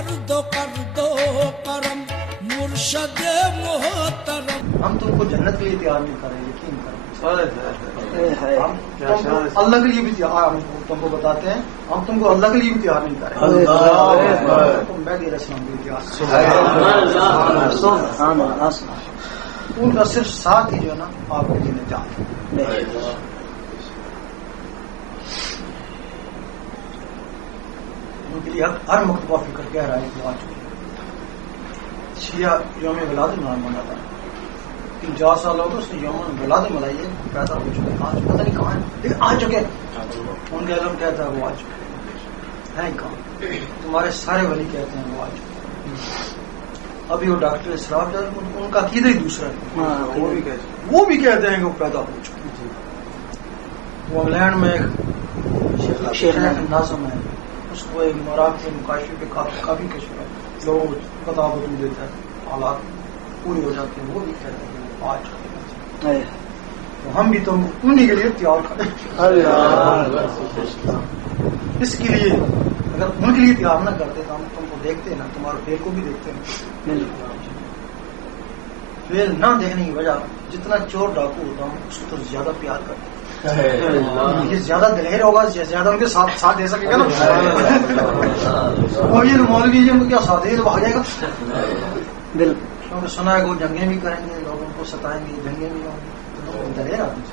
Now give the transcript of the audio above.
कर दो करम मुर्शद मोहतरम। हम तुमको जन्नत के लिए तैयार नहीं कर रहे, यकीन करो। हम अल्लाह के लिए भी तैयार, हम तुमको बताते हैं, हम तुमको अल्लाह के लिए भी तैयार नहीं कर रहे, तुम महदी अलैहिस्सलाम के लिए तैयार। उनका सिर्फ साथ ही जो है ना आपके जीने चाहते हैं। उनके लिए हर मकतबा फिक्र कह रहा है कि आ चुकी है। शिया यौम मिलाद मनाता है, 3-4 साल हो गए उसने यौम मिलाद मनाई है, पैदा हो चुके हैं, आज पता नहीं कहाँ है, लेकिन आ चुके हैं। उनका इल्म कहता है वो आ चुके हैं कहाँ, तुम्हारे सारे वली कहते हैं वो आ चुके हैं। अभी वो डॉक्टर इसराफ उनका अकीदा ही दूसरा है, वो भी कहते हैं कि वो पैदा हो चुके हैं। वो इंग्लैंड में एक शेख नाज़म है, उसको एक मराक के मुकाशी पे काफी कश्फ है, लोगों को पता बतू देता है, हालात पूरे हो जाते हैं, वो भी कहते हैं आज। तो हम भी तो उन्हीं के लिए तैयार करें, इसके लिए अगर उनके लिए तैयार ना करते तो हम तुमको देखते ना, तुम्हारे फेल को भी देखते हैं। फेल ना देखने की वजह, जितना चोर डाकू होता हम उसको तो ज्यादा प्यार करते हैं, ये ज्यादा दिलेर होगा, ज्यादा उनके साथ दे सकेगा ना। और ये मौलवी ये क्या साथ है, तो भाग जाएगा। क्योंकि सुना है वो जंगें भी करेंगे, लोगों को सताएंगे, जंगें भी होंगी, तो दिलेर आदमी।